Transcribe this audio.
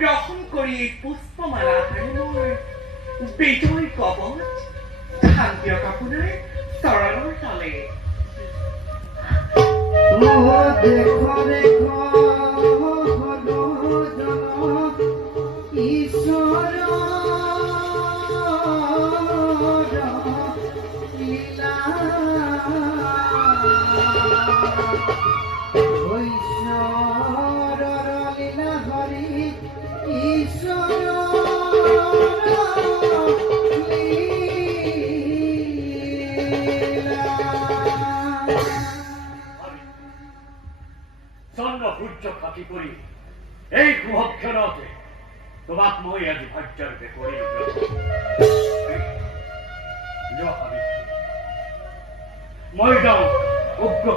গ্রহণ করি এই পুষ্পমালা মোৰ বিজয় কবচ শান্তিয়ক আপোনাৰ চৰণৰ তলে দেখো দেখো ঈশ্বর লীলা ঈশ্বর লীলা হরি ঈশ্বর চন্দ্র সূর্য খাতি কৰি এই কুহক্ষণতে তোমাক মই আজি ভাগ্যৰূপে কৰি মই যাওঁ উগ্ৰ